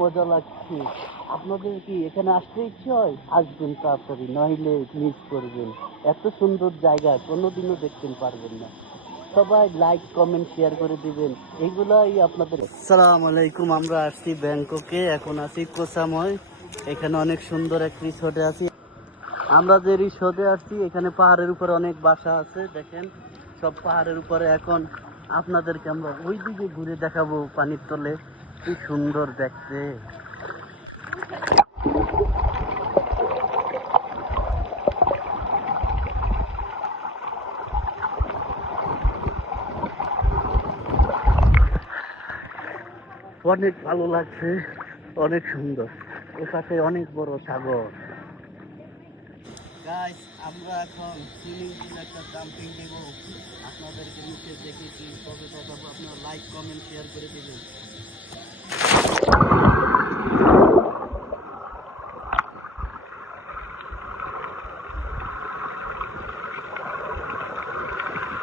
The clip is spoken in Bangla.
মজা লাগছে। আপনাদের কি এখানে আসতে ইচ্ছে হয়? আসবেন তাড়াতাড়ি, নইলে মিস করবেন। এত সুন্দর জায়গা কোনোদিনও দেখতে পারবেন না। সবাই লাইক কমেন্ট শেয়ার করে দিবেন, এগুলাই আপনাদের। আসসালামু আলাইকুম, আমরা আসছি ব্যাংককে, এখন আছি কোসাময়। এখানে অনেক সুন্দর এক রিসোর্টে আছি। আমরা যে রিসোর্টে আসছি এখানে পাহাড়ের উপরে অনেক বাসা আছে, দেখেন সব পাহাড়ের উপরে। এখন আপনাদেরকে আমরা ওই দিকে ঘুরে দেখাবো, পানির তলে কি সুন্দর দেখতে। অনেক ভালো লাগছে, অনেক সুন্দর। এপাশে অনেক বড় সাগর। গাইস, আমরা এখন সুইমিং পুলে একটা জাম্পিং দেব, আপনাদেরকে নিচে দেখেছি, তবে দেখাবো। আপনারা লাইক কমেন্ট শেয়ার করে দিবেন।